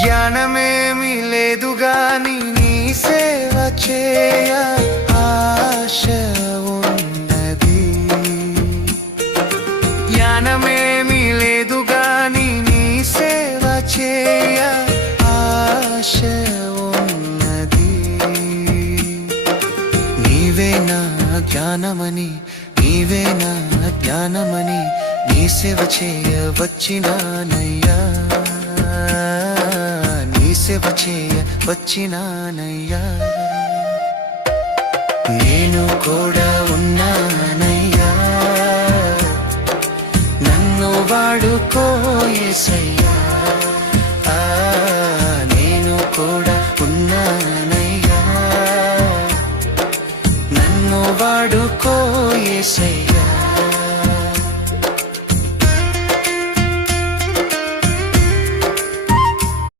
జ్ఞానమేమి లేదు గాని నీ సేవ చేయ ఆశ ఉన్నది. జ్ఞానమేమి లేదు గాని నీ సేవ చేయ ఆశ ఉన్నది. నీవే నా జ్ఞానమని, నీవే నా జ్ఞానమని నీ సేవ చేయ వచ్చినానయ్యా, నీ సేవ చేయ వచ్చినానయ్యా. నేను కూడా ఉన్నానయ్యా, నన్ను వాడుకో యేసయ్యా. నేను కూడా ఉన్నానయ్యా, నన్ను వాడుకో యేసయ్యా.